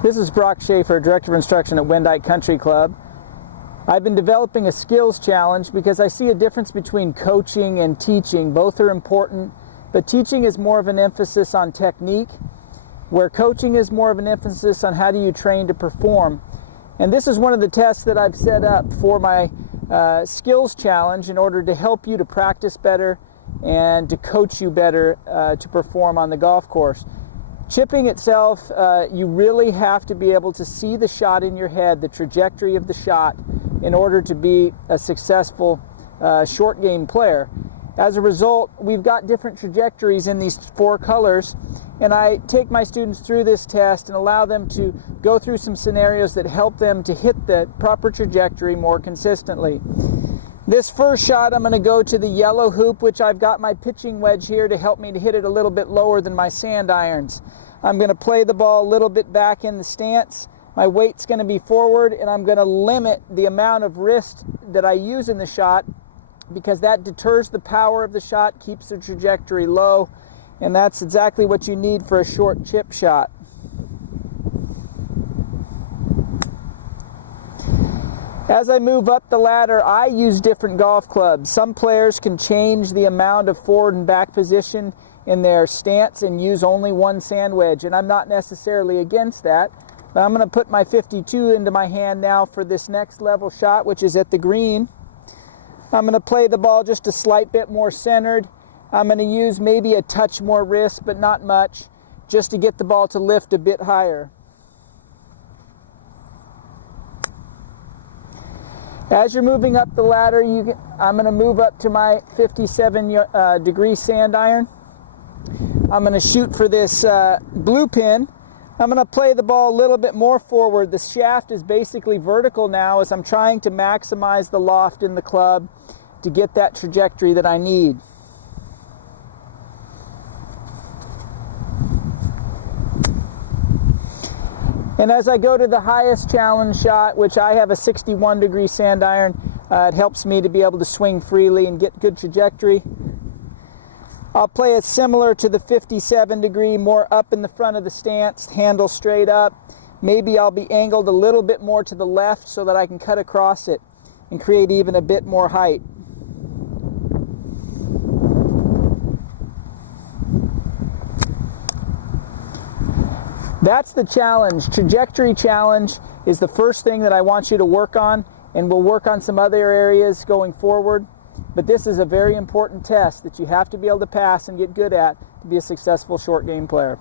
This is Brock Schaefer, Director of Instruction at Wendike Country Club. I've been developing a skills challenge because I see a difference between coaching and teaching. Both are important, but teaching is more of an emphasis on technique, where coaching is more of an emphasis on how do you train to perform. And this is one of the tests that I've set up for my skills challenge in order to help you to practice better and to coach you better to perform on the golf course. Chipping itself, you really have to be able to see the shot in your head, the trajectory of the shot, in order to be a successful short game player. As a result, we've got different trajectories in these four colors, and I take my students through this test and allow them to go through some scenarios that help them to hit the proper trajectory more consistently. This first shot, I'm going to go to the yellow hoop, which I've got my pitching wedge here to help me to hit it a little bit lower than my sand irons. I'm going to play the ball a little bit back in the stance. My weight's going to be forward, and I'm going to limit the amount of wrist that I use in the shot because that deters the power of the shot, keeps the trajectory low, and that's exactly what you need for a short chip shot. As I move up the ladder, I use different golf clubs. Some players can change the amount of forward and back position in their stance and use only one sand wedge, and I'm not necessarily against that. But I'm going to put my 52 into my hand now for this next level shot, which is at the green. I'm going to play the ball just a slight bit more centered. I'm going to use maybe a touch more wrist, but not much, just to get the ball to lift a bit higher. As you're moving up the ladder, I'm going to move up to my 57 degree sand iron. I'm going to shoot for this blue pin. I'm going to play the ball a little bit more forward. The shaft is basically vertical now as I'm trying to maximize the loft in the club to get that trajectory that I need. And as I go to the highest challenge shot, which I have a 61 degree sand iron, it helps me to be able to swing freely and get good trajectory. I'll play it similar to the 57 degree, more up in the front of the stance, handle straight up. Maybe I'll be angled a little bit more to the left so that I can cut across it and create even a bit more height. That's the challenge. Trajectory challenge is the first thing that I want you to work on, and we'll work on some other areas going forward. But this is a very important test that you have to be able to pass and get good at to be a successful short game player.